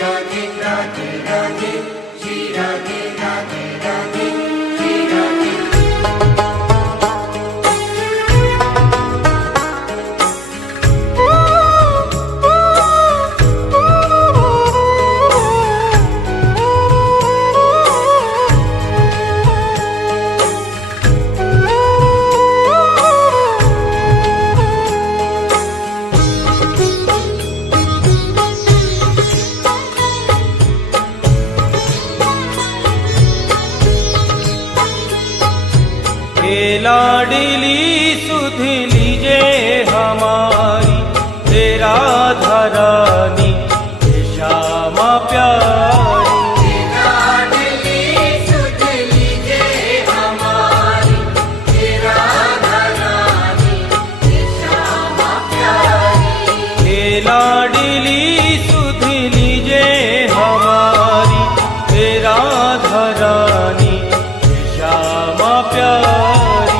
राधे राधे राधे, श्री राधे राधे राधे, श्री राधे। लाडली सुध लीजे हमारी तेरा धरानी श्यामा प्यारी। लाडली सुध लीजे हमारी तेरा धरानी श्यामा प्यारी।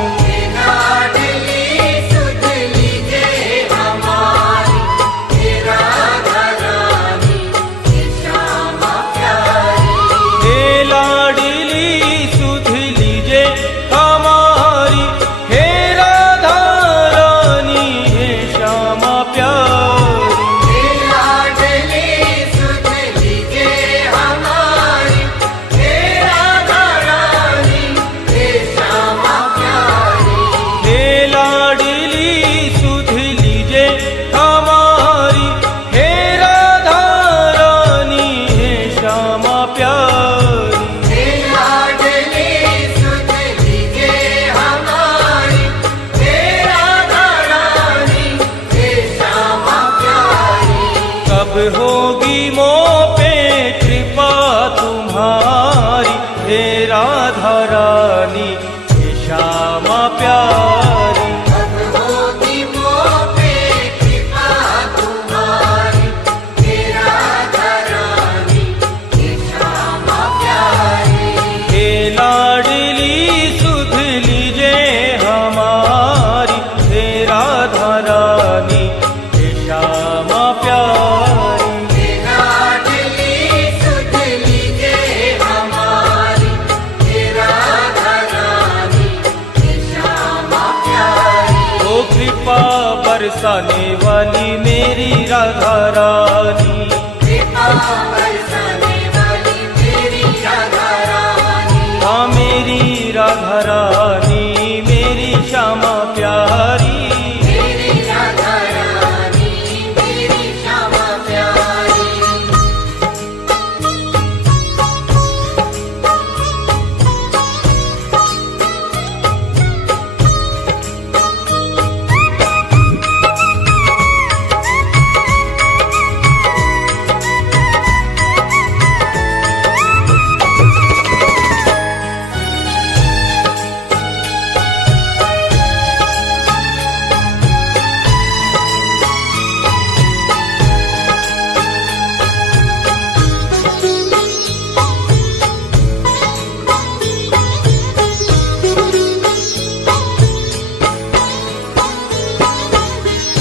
लाडली सुध लीजे हमारी तेरा धरानी श्यामा प्यारी। होगी मोह पे कृपा तुम्हारी हे राधा रानी हे श्यामा प्यारी। अब होगी मोह पे कृपा तुम्हारी हे राधा रानी हे श्यामा प्यारी। हे लाडली सुध लीजे हमारी हे राधा रानी हे श्यामा प्यारी। बरसाने वाली मेरी राधा रानी, कृपा बरसाने वाली मेरी राधा रानी। हाँ मेरी राधा रानी मेरी श्यामा प्यारी। मेरी राधा रानी मेरी श्यामा प्यारी।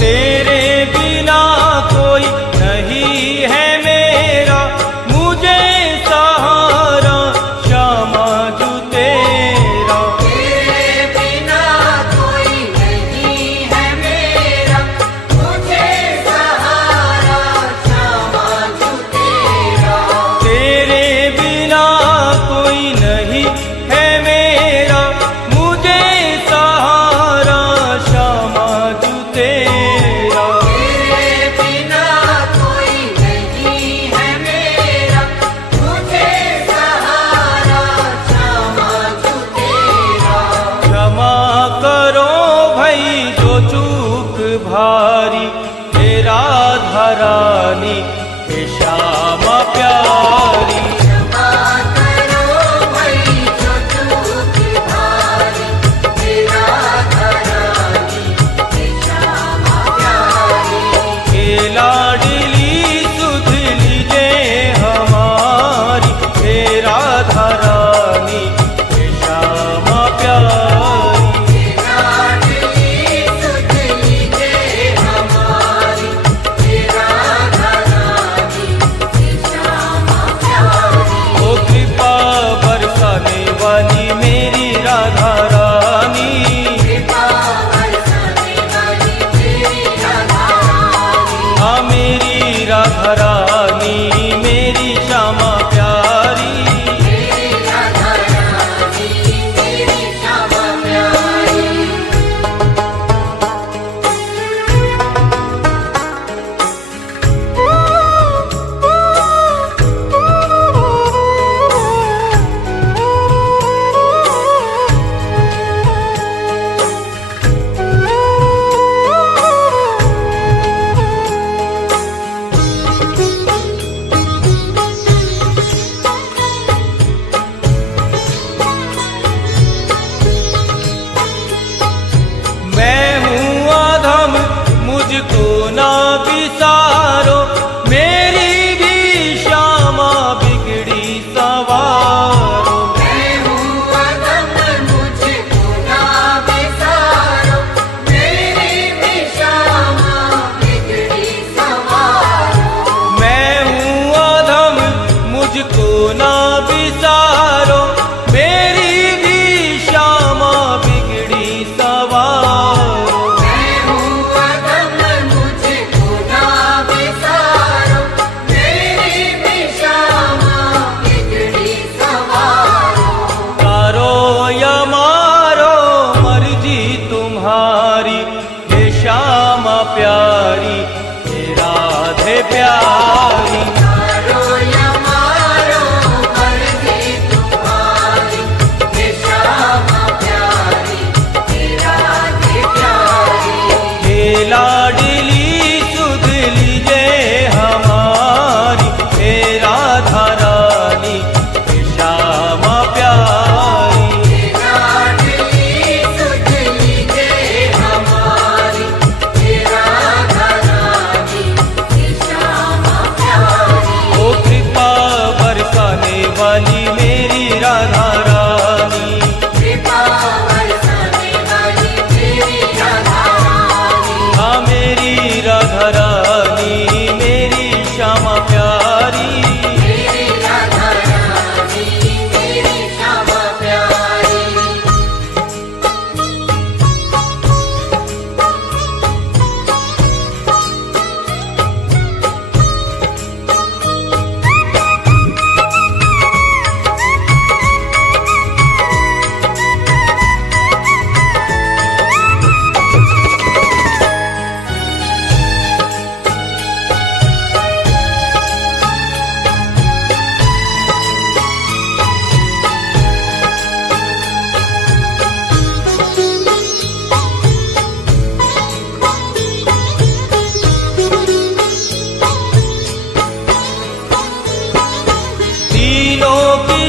तेरे बिना कोई नहीं है मेरा मुझे सहारा श्यामा जू तेरा। तेरे बिना कोई नहीं है मेरा मुझे सहारा श्यामा जू तेरा। तेरे बिना कोई नहीं है मेरा मुझे सहारा श्यामा जू तेरा। भारी हे राधा रानी हे श्यामा प्यारी। क्षमा करो भाई जो चूक भारी हे राधा रानी हे श्यामा प्यारी। हे लाडली सुध लीजे हमारी हे राधा रानी हे श्यामा प्यारी। हमारी हे राधा रानी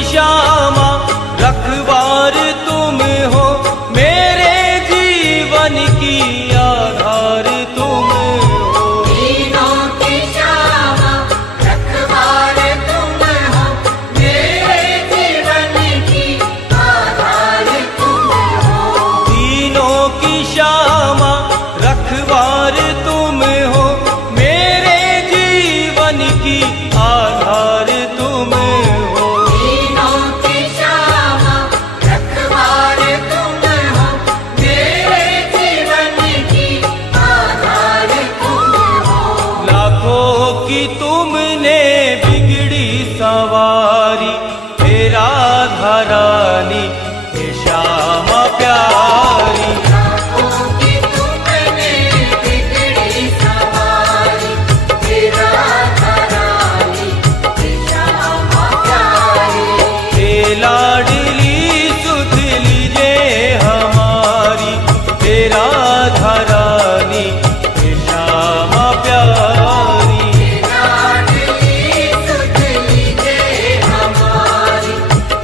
श्यामा रखवार तुम हो, मेरे जीवन की आधार तुम हो। तीनों की श्यामा रखवार तुम हो, मेरे जीवन की आधार तुम हो। तीनों की श्यामा रखवार तुम हो, मेरे जीवन की आधार तुम हो। तीनों की श्यामा रखवार तुम हो, मेरे जीवन की आधार तुम हो। लाखों की तुमने बिगड़ी सवारी, हे राधा रानी हे श्यामा प्यारी। लाखों की तुमने बिगड़ी सवारी, हे राधा रानी हे श्यामा प्यारी। हे लाडली सुध लीजे हमारी, हे राधा रानी हे श्यामा प्यारी। लाडली सुध लीजे हमारी,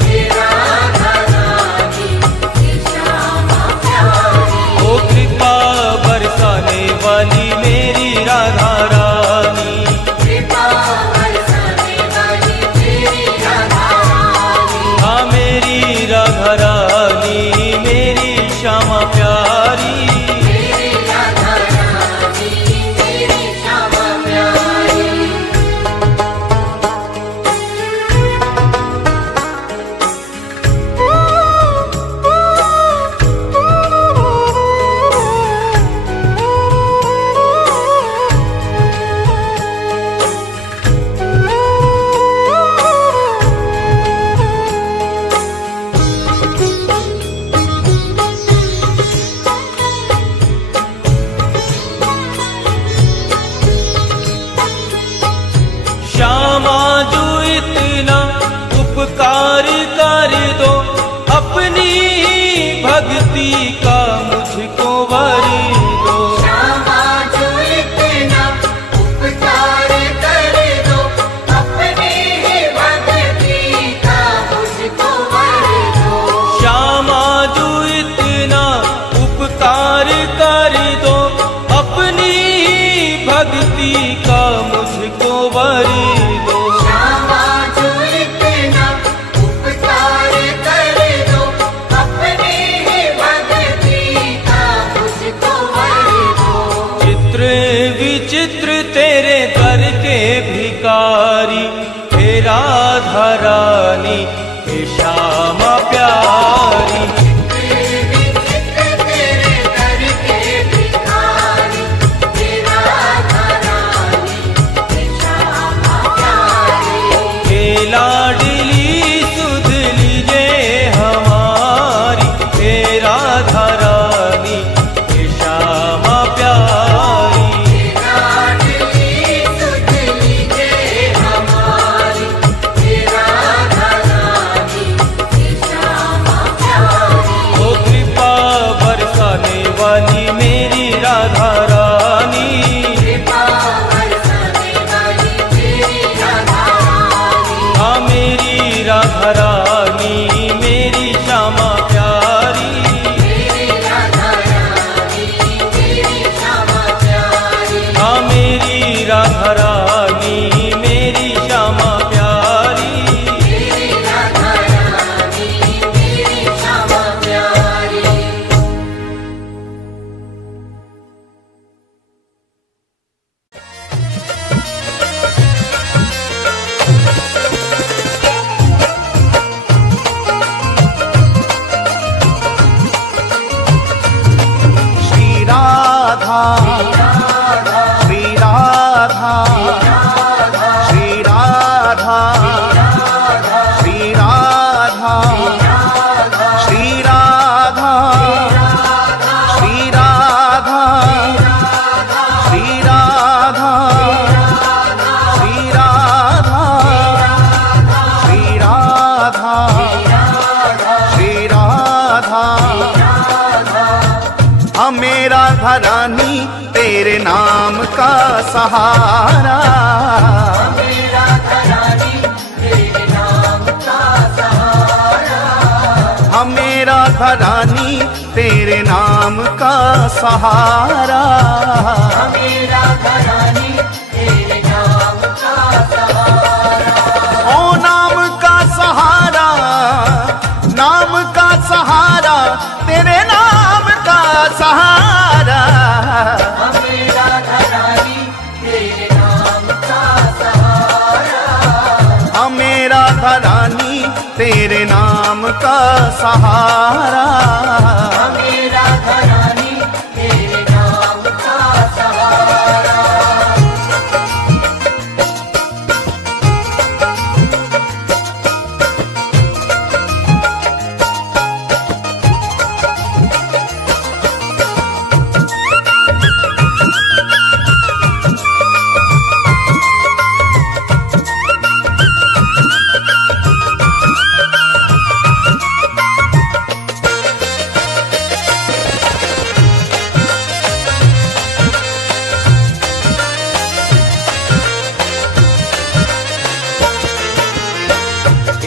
हे राधा रानी हे श्यामा प्यारी। ओ कृपा बरसाने वाली मेरी राधा रानी, कृपा बरसाने वाली मेरी राधा रानी। हाँ मेरी राधा रानी मेरी श्यामा प्यारी। मेरी राधा रानी मेरी श्यामा प्यारी। श्यामा जो इतना उपकार कर दो, अपनी ही भक्ति का मुझको वर दो। श्यामा जो इतना उपकार कर दो, अपनी ही भक्ति का मुझको वर दो। श्यामा जो इतना उपकार कर दो, अपनी ही भक्ति का मुझको वर दो। श्यामा जो इतना उपकार कर दो, अपनी ही भक्ति का मुझको वर दो। चित्र विचित्र तेरे दर के भिकारी, हे राधा रानी हे श्यामा प्यारी। विचित्र तेरे दर के भिखारी, हे राधा रानी हे श्यामा प्यारी। हे लाडली सुध लीजे हमारी, हे राधा रानी हे श्यामा प्यारी। लाडली सुध लीजे हमारी, हे राधा रानी हे श्यामा प्यारी। ओ कृपा बरसाने वाली मेरी राधा रानी, कृपा बरसाने वाली मेरी राधा रानी। हाँ मेरी राधा रानी मेरी श्यामा प्यारी। मेरी राधा रानी मेरी श्यामा प्यारी। हाँ मेरी राधा रानी मेरी श्यामा प्यारी। मेरी राधा रानी मेरी श्यामा प्यारी। श्री राधा श्री राधा श्री राधा श्री राधा श्री राधा श्री राधा श्री राधा श्री राधा श्री राधा श्री राधा। हमें राधा रानी तेरे नाम का सहारा, मेरा रानी तेरे नाम का सहारा। राधारानी तेरे नाम का सहारा। हमें राधा रानी तेरे नाम का सहारा। ओ नाम का सहारा, नाम का सहारा, तेरे नाम का सहारा। हमें राधा रानी तेरे नाम का सहारा। हमें राधारानी तेरे नाम का सहारा। हमें राधा रानी तेरे नाम का सहारा।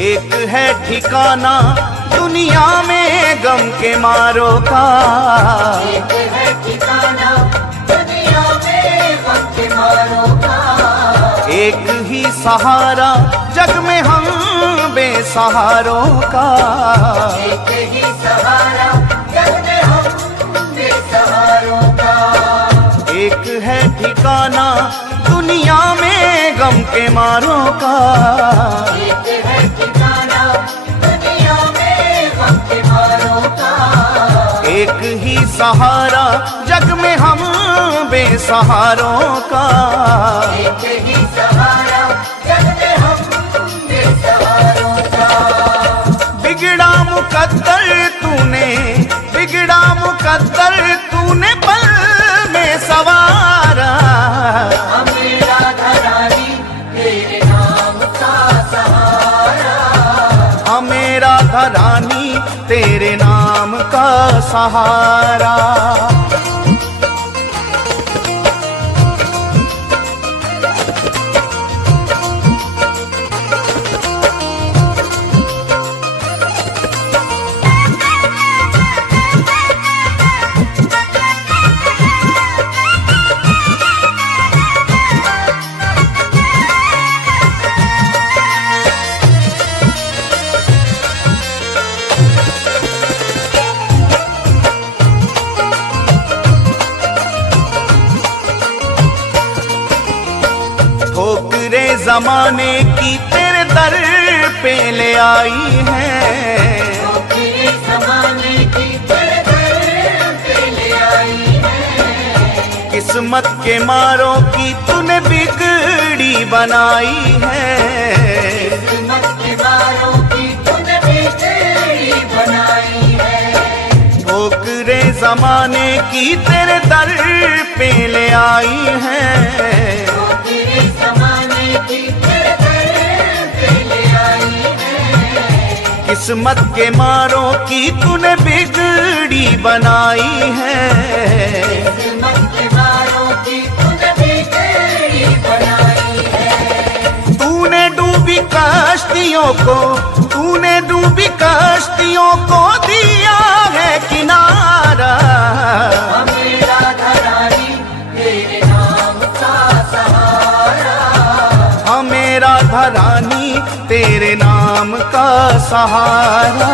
एक है ठिकाना दुनिया में गम के मारों का। एक है ठिकाना दुनिया में गम के मारों का। एक ही सहारा जग में हम बेसहारों का। एक ही सहारा जग में हम बेसहारों का। एक है ठिकाना दुनिया में गम के मारों का। एक है ठिकाना दुनिया में गम के मारों का। एक ही सहारा जग में हम बेसहारों का। एक ही सहारा जग में हम बेसहारों का। बिगड़ा मुकद्दर तूने, बिगड़ा मुकद्दर तूने पल में सवारा। हमें राधा रानी तेरे नाम का सहारा। हमें राधारानी तेरे नाम का सहारा। ठोकरे जमाने की तेरे दर पे ले आई है। तेरे जमाने की तेरे दर पे ले आई है। किस्मत के मारों की तूने बिगड़ी बनाई है। किस्मत के मारों की तूने बिगड़ी बनाई है। ठोकरे जमाने की तेरे दर पे ले आई है। तेरे जमाने की तेरे दर पे ले आई है। किस्मत के मारों की तूने बिगड़ी बनाई है। किस्मत के मारों की तूने बिगड़ी बनाई है। तूने डूबी कश्तियों को, तूने डूबी कश्तियों को दिया है किनारा। हमें राधा रानी तेरे नाम का सहारा। हमें राधारानी तेरे नाम का सहारा।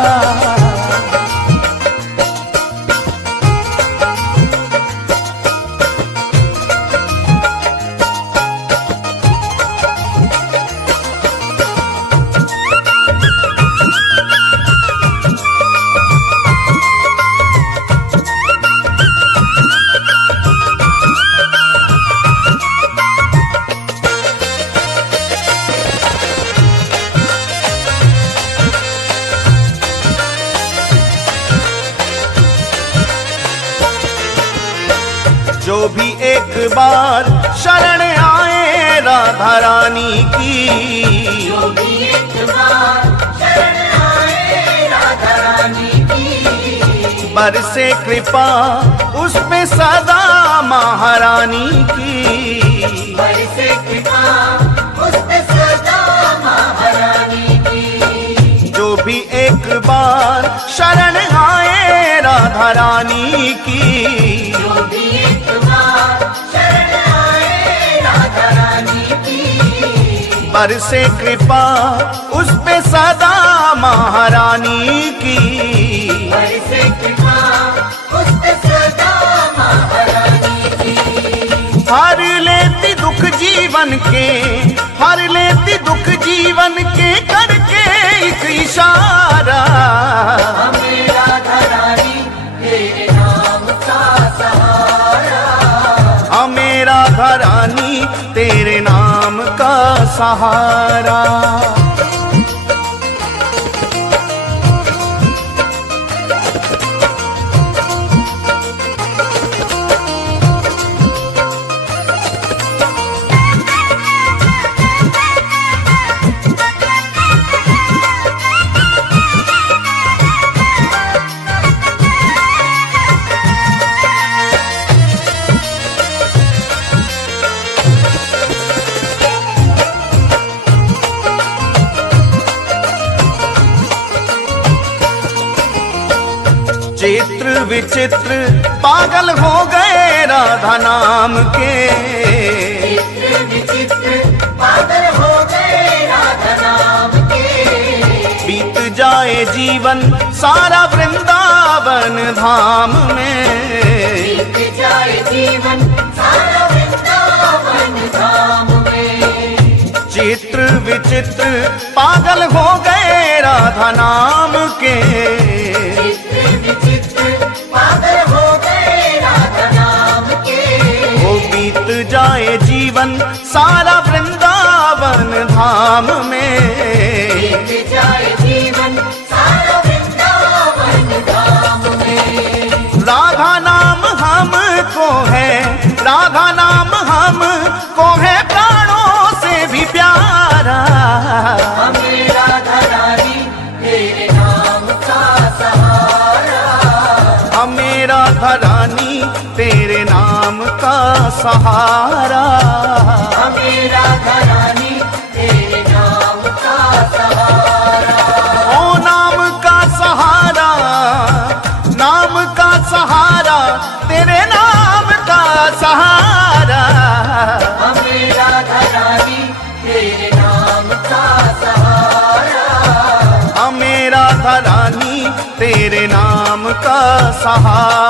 जो भी एक बार शरण आए राधा रानी की। जो भी एक बार शरण आए राधा रानी की। बरसे कृपा उस पे सदा महारानी की। बरसे कृपा उस पे सदा महारानी की। जो भी एक बार शरण आए राधा रानी की। जो भी एक बार शरण आए राधा रानी की, बरसे कृपा उस पे सदा महारानी की। बरसे कृपा उस पे सदा महारानी की। हर लेती दुख जीवन के, हर लेती दुख जीवन के, करके एक इशारा। हमें राधा रानी तेरे नाम का सहारा, हमें राधा रानी तेरे नाम का सहारा। चित्र विचित्र पागल हो गए राधा नाम के। चित्र विचित्र पागल हो गए राधा नाम के। बीत जाए जीवन सारा वृंदावन धाम में। बीत जाए जीवन सारा वृंदावन धाम में। चित्र विचित्र पागल हो गए राधा नाम के। चित्र विचित्र पागल हो गए राधा नाम के। वो बीत जाए जीवन सारा वृंदावन धाम में। बीत जाए जीवन सारा वृंदावन धाम में। राधा नाम हमको है, राधा नाम हमको है प्राणों से भी प्यारा। हमें राधा रानी तेरे नाम का सहारा, हमें राधा रानी तेरे नाम का सहारा। हमें राधा रानी तेरे नाम का सहारा। ओ नाम का सहारा, नाम का सहारा, तेरे नाम का सहारा। हमें राधा रानी तेरे नाम का सहारा, हमें राधा रानी तेरे नाम का सहारा।